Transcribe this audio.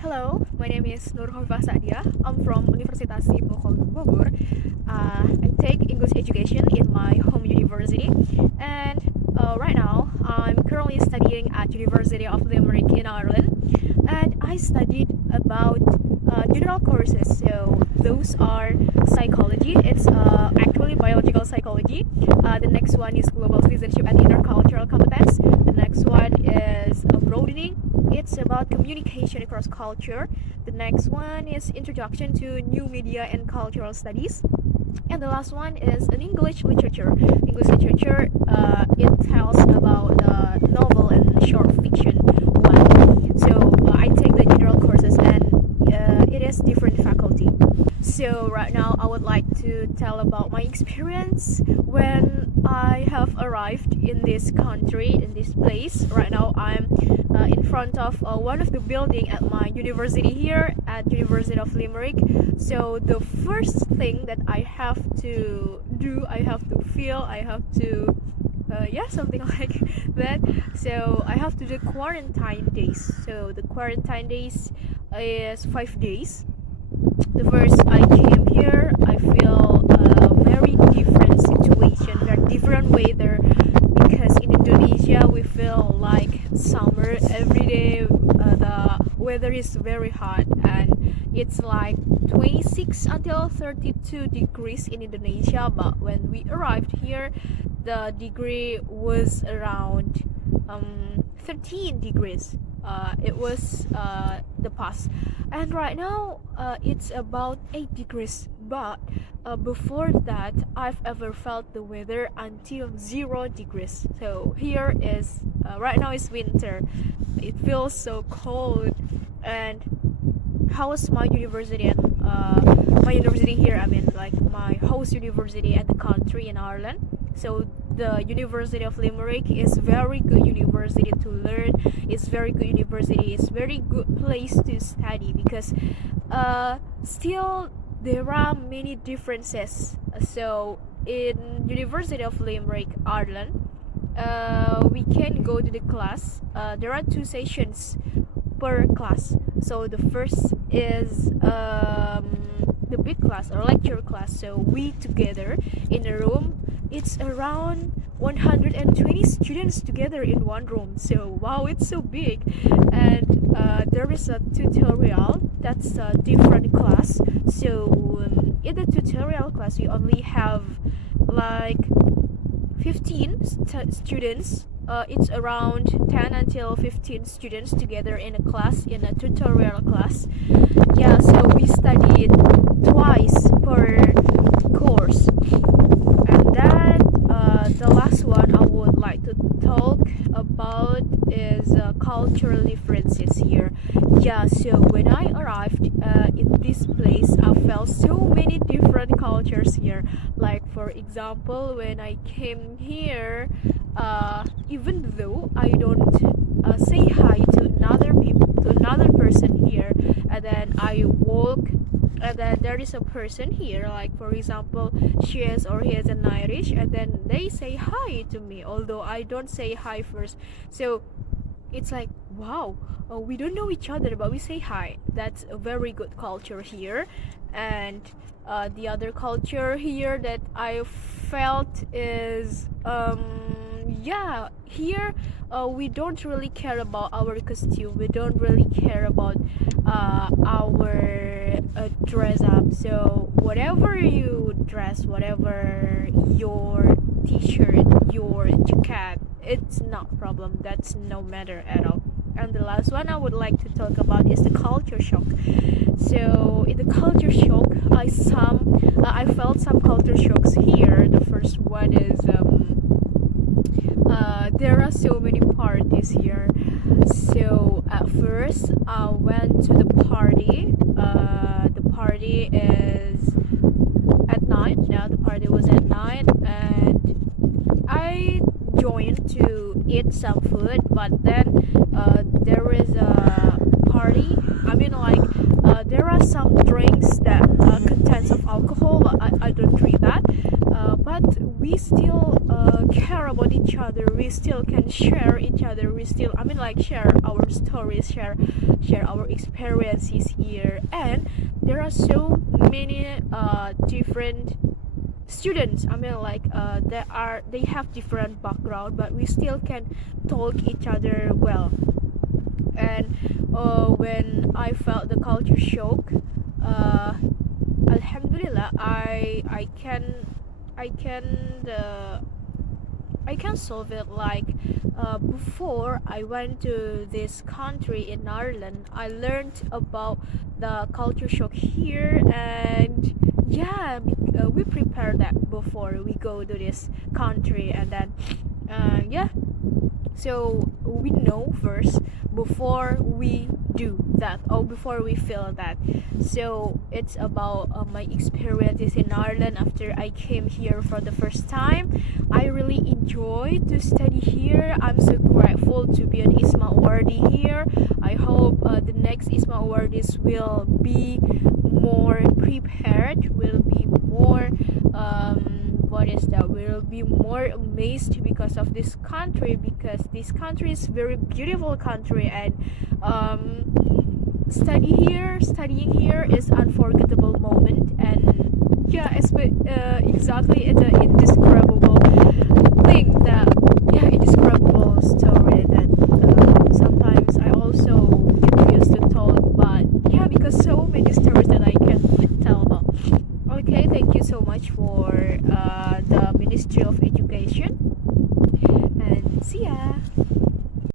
Hello, my name is Nur Khofifah Saadia. I'm from Universitas Ibnu Khaldun Bogor. I take English education in my home university, and right now I'm currently studying at University of Limerick in Ireland, and I studied about general courses. So those are psychology. It's actually biological psychology. The next one is global citizenship and intercultural competence. The next one is broadening. It's about communication across culture. The next one is introduction to new media and cultural studies. And the last one is an English literature. English literature, it tells about novel and short fiction one. So I take the general courses, and it is different faculty. So right now I would like to tell about my experience when I have arrived in this country, in this place. Right now I'm in front of one of the building at my university here at University of Limerick. So the first thing that I have to do, I have to feel, I have to yeah, something like that. So I have to do quarantine days. So the quarantine days is 5 days. The first I came here, I feel a very different situation, very different weather, because in Indonesia we feel like summer every day. The weather is very hot, and it's like 26 until 32 degrees in Indonesia. But when we arrived here, the degree was around 13 degrees. It was the past, and right now it's about 8 degrees. But before that, I've ever felt the weather until 0 degrees. So here is right now is winter. It feels so cold. And how was my university? And my university here, I mean, like my host university at the country in Ireland. So the University of Limerick is very good university to learn. It's very good university. It's very good place to study, because still there are many differences. So in University of Limerick, Ireland, we can go to the class. There are two sessions per class. So the first is the big class or lecture class. So we together in a room, it's around 120 students together in one room. So wow, it's so big. And there is a tutorial, that's a different class. So in the tutorial class we only have like 15 students. It's around 10 until 15 students together in a class, in a tutorial class. Yeah, so we studied twice per course. And then the last one I would like to talk about is cultural differences here. Yeah, so when I arrived in this place, I felt so many different cultures here. Like for example, when I came here, even though I don't say hi to another person here, and then I walk, and then there is a person here, like for example, she is or he is an Irish, and then they say hi to me, although I don't say hi first. So it's like, wow, we don't know each other, but we say hi. That's a very good culture here. And the other culture here that I felt is yeah, here we don't really care about our costume. We don't really care about our dress up. So whatever you dress, whatever your t-shirt, your jacket, it's not a problem. That's no matter at all. And the last one I would like to talk about is the culture shock. So in the culture shock, I felt some culture shocks here. The first one is there are so many parties here. So at first I went to the party. The party is at night. Now the party was at night, and I joined to eat some food. But then there is a party. I mean, like there are some drinks that contents of alcohol. I don't drink that, but we still care about each other. We still can share each other. We still, I mean, like share our stories, share our experiences here. And there are so many different students. I mean, like they have different background, but we still can talk each other well. And when I felt the culture shock, uh, alhamdulillah, I can I can solve it. Like before I went to this country in Ireland, I learned about the culture shock here. And yeah, we prepare that before we go to this country. And then yeah, so we know first before we do that, or before we feel that. So it's about my experiences in Ireland after I came here for the first time. I really enjoy to study here. I'm so grateful to be an ISMA awardee here. I hope the next ISMA awardees will be more prepared, will be more what is that, will be more amazed because of this country, because this country is very beautiful country. And studying here is unforgettable moment. And yeah, exactly, it's an indescribable thing, that yeah, indescribable story that sometimes I also get used to talk. But yeah, because so many stories that I can tell about. Okay, thank you so much for the Ministry of Education, and see ya.